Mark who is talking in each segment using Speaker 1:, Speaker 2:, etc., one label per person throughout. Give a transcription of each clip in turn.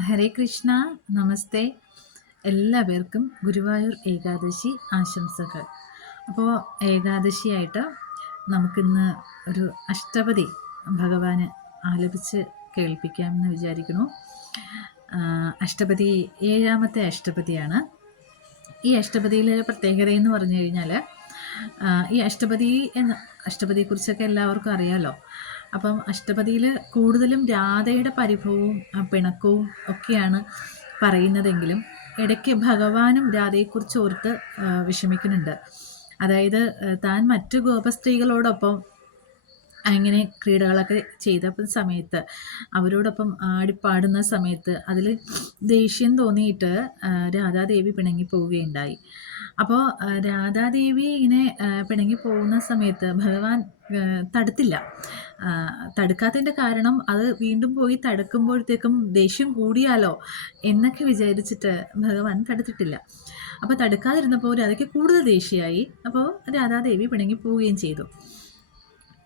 Speaker 1: ഹരേ കൃഷ്ണ നമസ്തേ. എല്ലാ പേർക്കും ഗുരുവായൂർ ഏകാദശി ആശംസകൾ. അപ്പോൾ ഏകാദശിയായിട്ട് നമുക്കിന്ന് ഒരു അഷ്ടപതി ഭഗവാന് ആലപിച്ച് കേൾപ്പിക്കാമെന്ന് വിചാരിക്കുന്നു. അഷ്ടപതി ഏഴാമത്തെ അഷ്ടപതിയാണ്. ഈ അഷ്ടപതിയിലെ പ്രത്യേകത എന്ന് പറഞ്ഞു കഴിഞ്ഞാൽ ഈ അഷ്ടപതി എന്ന അഷ്ടപതിയെക്കുറിച്ചൊക്കെ എല്ലാവർക്കും അറിയാമല്ലോ അപ്പം അഷ്ടപതിയിൽ കൂടുതലും രാധയുടെ പരിഭവവും പിണക്കവും ഒക്കെയാണ് പറയുന്നതെങ്കിലും ഇടയ്ക്ക് ഭഗവാനും രാധയെക്കുറിച്ച് ഓർത്ത് വിഷമിക്കുന്നുണ്ട്. അതായത് താൻ മറ്റു ഗോപസ്ത്രീകളോടൊപ്പം അങ്ങനെ ക്രീഡകളൊക്കെ ചെയ്ത സമയത്ത് അവരോടൊപ്പം ആടിപ്പാടുന്ന സമയത്ത് അതിൽ ദേഷ്യം തോന്നിയിട്ട് രാധാദേവി പിണങ്ങി പോവുകയുണ്ടായി. അപ്പോൾ രാധാദേവി ഇങ്ങനെ പിണങ്ങി പോകുന്ന സമയത്ത് ഭഗവാൻ തടുത്തില്ല. തടുക്കാത്തതിന്റെ കാരണം അത് വീണ്ടും പോയി തടുക്കുമ്പോഴത്തേക്കും ദേഷ്യം കൂടിയാലോ എന്നൊക്കെ വിചാരിച്ചിട്ട് ഭഗവാൻ തടുത്തിട്ടില്ല. അപ്പോൾ തടുക്കാതിരുന്നപ്പോൾ രാധയ്ക്ക് കൂടുതൽ ദേഷ്യമായി അപ്പോൾ രാധാദേവി പിണങ്ങി പോവുകയും ചെയ്തു.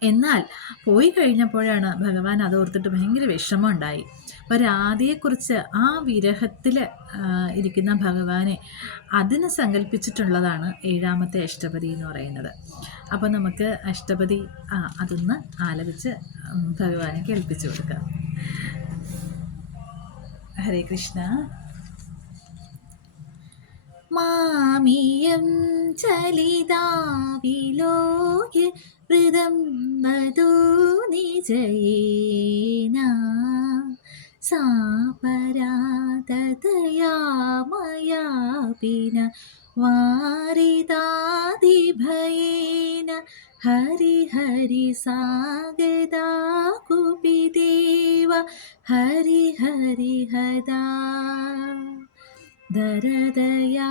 Speaker 1: എന്നാൽ പോയി കഴിഞ്ഞപ്പോഴാണ് ഭഗവാൻ അതോർത്തിട്ട് ഭയങ്കര വിഷമം ഉണ്ടായി അപ്പോൾ രാധയെക്കുറിച്ച് ആ വിരഹത്തിൽ ഇരിക്കുന്ന ഭഗവാനെ അതിന് സങ്കല്പിച്ചിട്ടുള്ളതാണ് ഏഴാമത്തെ അഷ്ടപതി എന്ന് പറയുന്നത്. അപ്പോൾ നമുക്ക് അഷ്ടപതി അതൊന്ന് ആലപിച്ച് ഭഗവാനെ കേൾപ്പിച്ചു കൊടുക്കാം. ഹരേ കൃഷ്ണ. മാമിയം ചലിതാവിലോയ വൃതം മധു നിജയേന सा पराततया मयापि न वारिदादिभयेन हरिहरि सागदा कुपिदेव हरिहरिहदा दरदया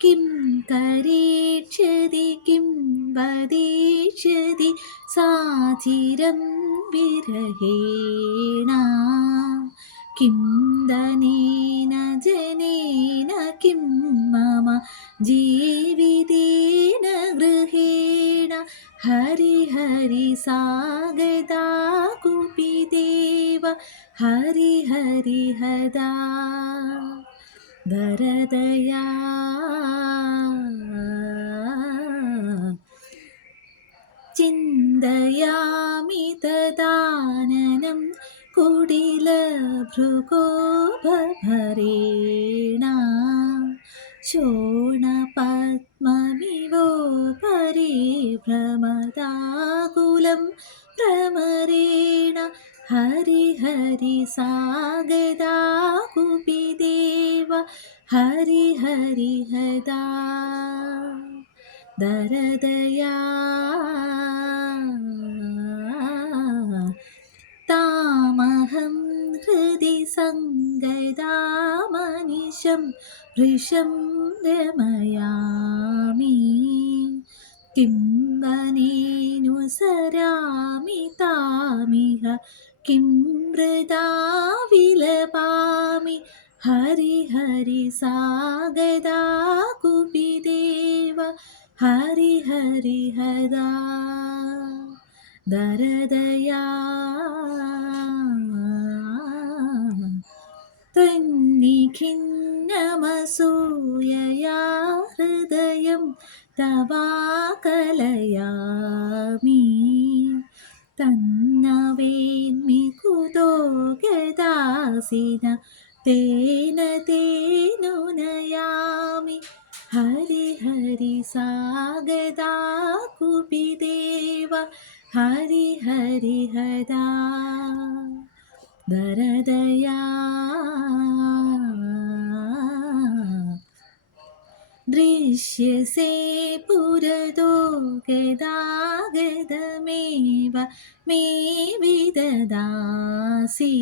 Speaker 1: किं करीक्षति किं वदिष्यति साचिरं विरहेण किं धनेन जनेन किं मम जीवितेन गृहेण ഹരി ഹരി ഹദാ ഭരതയാ. ചിന്തയാമി തദാനനം കുടിലഭൃഗോപഭരേണ ശോണപത്മമിവോപരിഭ്രമതാകുലം ഭ്രമരേണ. ഹരി ഹരി സാഗരാകുപി ദേവ ഹരി ഹരി ഹദാ ദരദയാ. താമഹം ഹൃദി സങ്കരാമനിശം വൃഷം രമയാമി. കിംബനേനുസരാമി താമിഹ കിം വൃതാവിലപാമി ഹരിഹരി സാഗതാകുപിദേവ ഹരി ഹരി ഹദാ ദരദയാ. തന്നിഖിന്നമസൂയയാ ഹൃദയം തവാകലയാമി തന്ന నవేన్మికుతో గదాసిన తేన తేను నయామి హరి హరి సాగదా కుపిదేవ హరి హరి హదా దరదయా ദൃശ്യസേ പുരതോ ഗതാഗതമേവ മേ വിദദാസി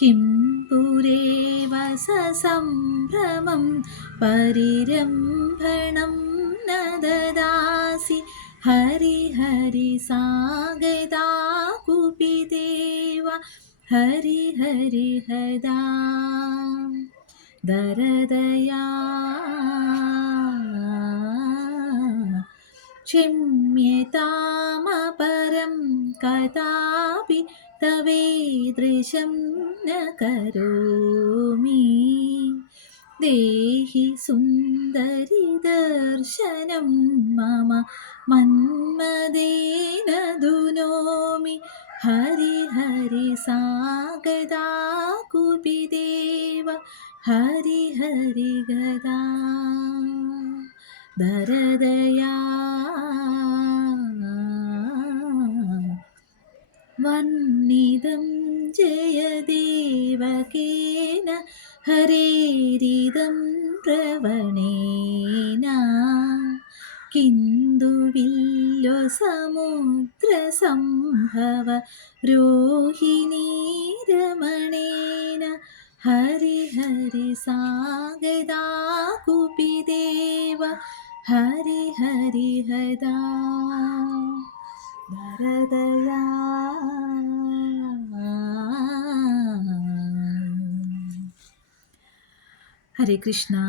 Speaker 1: കിം പുരേവ സസംഭ്രമം പരിരംഭണം നദദാസി. ഹരിഹരി സാഗതാ കുപിദേവ ഹരിഹരി ഹദാ चिम्मितामललोचना क्षम्यतामपरं कदापि तवेदृशं न करोमि देहि सुन्दरि दर्शनं मम मन्मदेन धुनोमि हरि हरि सागदा कुपिदेव ഹരി ഹരി ഗദാ ഭരതയാ. വന്നിതം ജയദേവകേന ഹരേരിതം പ്രവണേന. കിന്തുവില്ലോ സമുദ്രസംഭവ രോഹിണീരമണ हरि सागदा कुपि देव हरि हरि हदा। वरदया हरे कृष्णा।